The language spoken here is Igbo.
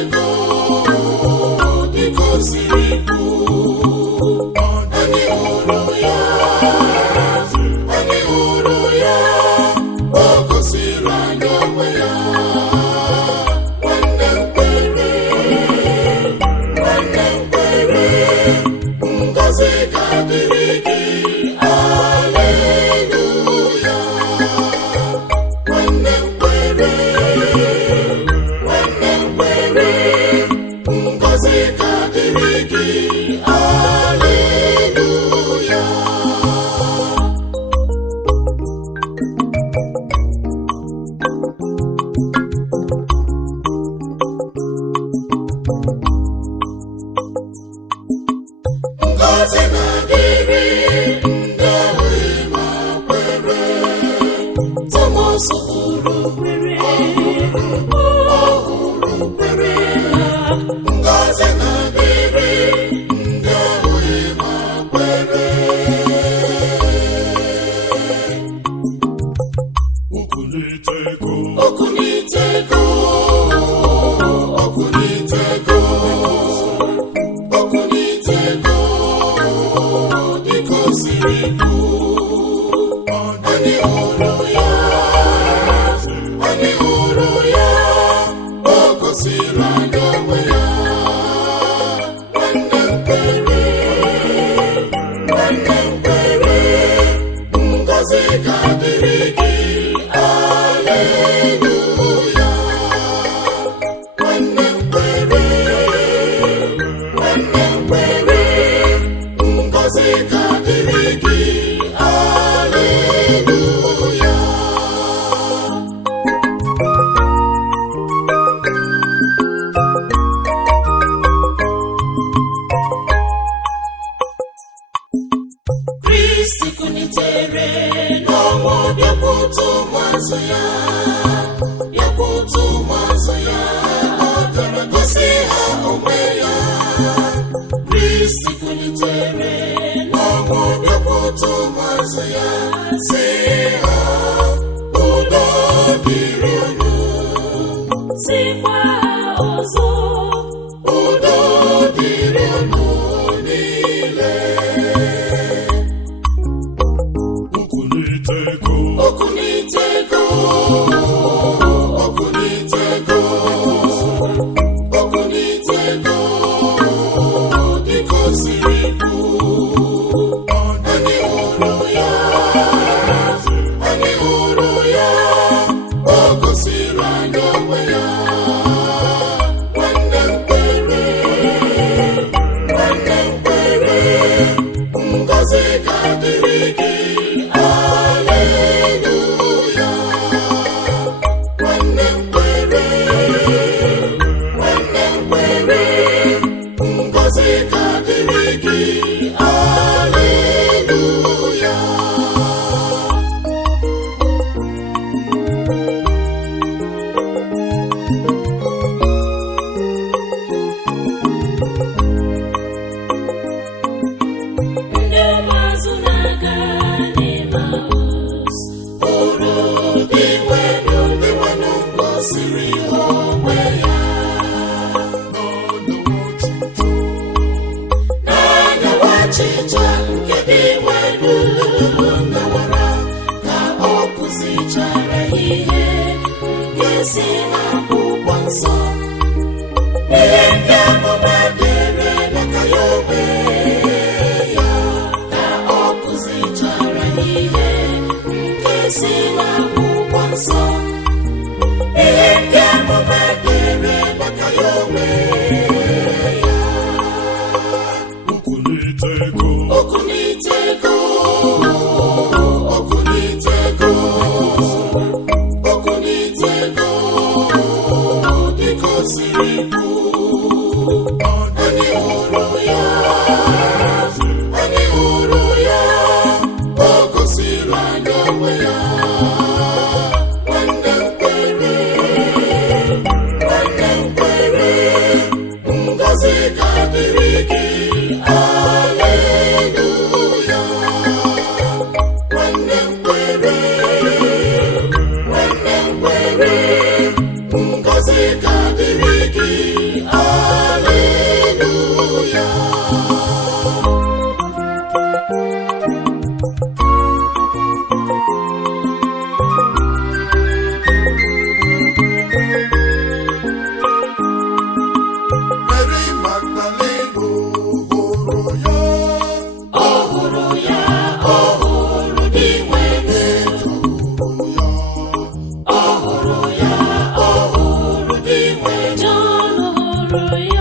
ego dịka o siri kwu. Anyị hụrụ ya, anyị hụrụ ya, o gosiri anyị onwe ya. Nwanne m kwere, nwanne m kwere, ngọzi ga-adịrị gị. Aleluya. Nwanne m kwere, nwanne m kwere, ngọzi ga-adịrị gị. Aleluya. Ngọzi na-adịrị ndị ahụ ịma kwere. Thomas hụrụ kwere, ọhụrụ kwere. Ngọzi na-adịrị ndị ahụ ịma kwere. Okunitego, okunitego, okunitego, okunitego dịka o siri kwu. Anyị hụrụ ya, anyị hụrụ ya, o gosiri anyị onwe ya. Nwanne m kwere, nwanne m kwere, ngọzi ga-adịrị gị. Aleluya. Nwanne m kwere, nwanne m kwere, ngọzi ga-adịrị gị. Aleluya. Kristi kunitere n'ọnwụ, bịakwute ụmụazụ ya, bịakwute ụmụazụ ya. Ọ bịara gosi ha onwe ya. Kristi kunitere n'ọnwụ, bịakwute ụmụazụ ya, sị ha udo dịrị unu. Sịkwa ha ọzọ, udo dịrị unu niile. Okunitego, okunitego, okunitego, okunitego dịka o siri kwu. Anyị hụrụ ya, anyị hụrụ ya, o gosiri anyị onwe ya. Nwanne m kwere, nwanne m kwere, ngọzi ga-adịrị gị. Aleluya. Nwanne m kwere, nwanne m kwere, ngọzi ga-adịrị gị. Aleluya. Ndị ụmụazụ na-aga n'Emmaus hụrụ dị nwenu, dị nwenu gosiri ha onwe ya. N'anyanwụ ọchịcha nke dị nwenu ndawara, ka ọ kụzichara ihe nke si n'akwụkwọ nsọ. Ihe ndị amụma dere maka ya onwe ya, ka ọ kụzichara ihe nke si n'akwụkwọ nsọ. Ihe ndị amụma dere maka ya onwe ya. Okunitego, okunitego, okunitego, okunitego dịka o siri kwu. Anyị hụrụ ya, anyị hụrụ ya, o gosiri anyị onwe ya. Nwanne m kwere, nwanne m kwere, ngọzi ga-adịrị gị. Aleluya. Nwanne m kwere, nwanne m kwere, ngọzi ga-adịrị gị. hụrụ ya